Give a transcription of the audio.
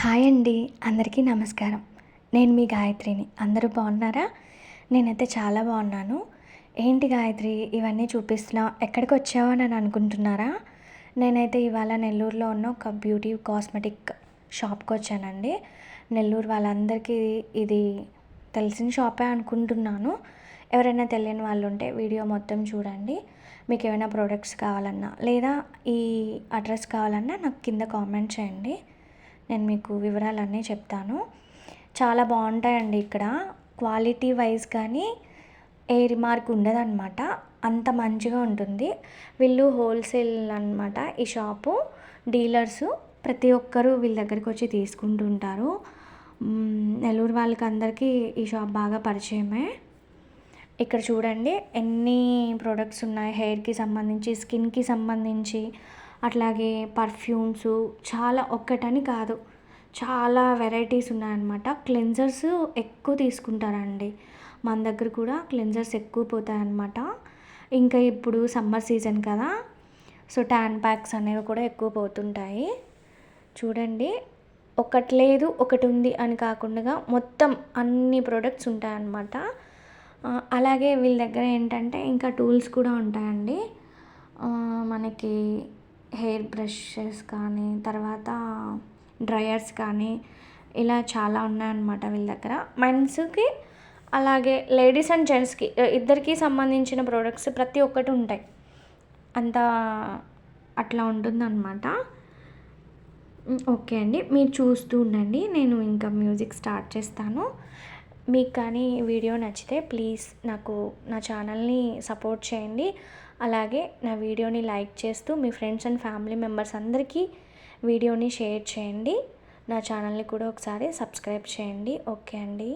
Hi అండి. అందరికీ నమస్కారం. నేను మీ గాయత్రిని. అందరూ బాగున్నారా? నేనైతే చాలా బాగున్నాను. ఏంటి గాయత్రి ఇవన్నీ చూపిస్తున్నావు? ఎక్కడికొచ్చావు అని అనుకుంటున్నారా? నేనైతే ఇవాళ నెల్లూరులో ఉన్న ఒక బ్యూటీ కాస్మెటిక్ షాప్‌కొచ్చానండి. నెల్లూరు వాళ్ళందరికీ ఇది తెలిసిన షాపే అనుకుంటున్నాను. ఎవరైనా తెలియని వాళ్ళుంటే వీడియో మొత్తం చూడండి. మీకేమైనా ప్రొడక్ట్స్ కావాలన్నా, లేదా ఈ అడ్రస్ కావాలన్నా నాకు కింద కామెంట్ చేయండి. నేను మీకు వివరాలన్నీ చెప్తాను. చాలా బాగుంటాయండి ఇక్కడ. క్వాలిటీ వైజ్ కానీ ఏ రిమార్క్ ఉండదనమాట. అంత మంచిగా ఉంటుంది. వీళ్ళు హోల్సేల్ అనమాట ఈ షాపు. డీలర్సు ప్రతి ఒక్కరూ వీళ్ళ దగ్గరికి వచ్చి తీసుకుంటూ ఉంటారు. నెల్లూరు వాళ్ళకి అందరికీ ఈ షాప్ బాగా పరిచయమే. ఇక్కడ చూడండి ఎన్ని ప్రొడక్ట్స్ ఉన్నాయి. హెయిర్కి సంబంధించి, స్కిన్కి సంబంధించి, అట్లాగే పర్ఫ్యూమ్స్, చాలా ఒక్కటని కాదు, చాలా వెరైటీస్ ఉన్నాయన్నమాట. క్లెన్జర్స్ ఎక్కువ తీసుకుంటారండి. మన దగ్గర కూడా క్లెన్జర్స్ ఎక్కువ పోతాయన్నమాట. ఇంకా ఇప్పుడు సమ్మర్ సీజన్ కదా, సో ట్యాన్ ప్యాక్స్ అనేవి కూడా ఎక్కువ పోతుంటాయి. చూడండి, ఒకటి లేదు ఒకటి ఉంది అని కాకుండా మొత్తం అన్ని ప్రొడక్ట్స్ ఉంటాయన్నమాట. అలాగే వీళ్ళ దగ్గర ఏంటంటే ఇంకా టూల్స్ కూడా ఉంటాయండి. మనకి హెయిర్ బ్రషెస్ కానీ, తర్వాత డ్రయర్స్ కానీ, ఇలా చాలా ఉన్నాయన్నమాట వీళ్ళ దగ్గర. మెన్స్కి అలాగే లేడీస్ అండ్ జెంట్స్కి ఇద్దరికీ సంబంధించిన ప్రోడక్ట్స్ ప్రతి ఒక్కటి ఉంటాయి. అంతా అట్లా ఉంటుందన్నమాట. ఓకే అండి, మీరు చూస్తూ ఉండండి. నేను ఇంకా మ్యూజిక్ స్టార్ట్ చేస్తాను. మీకు కానీ వీడియో నచ్చితే ప్లీజ్ నాకు నా ఛానల్ని సపోర్ట్ చేయండి. అలాగే నా వీడియోని లైక్ చేస్తూ మీ ఫ్రెండ్స్ అండ్ ఫ్యామిలీ మెంబర్స్ అందరికీ వీడియోని షేర్ చేయండి. నా ఛానల్ని కూడా ఒకసారి సబ్స్క్రైబ్ చేయండి. ఓకే అండి.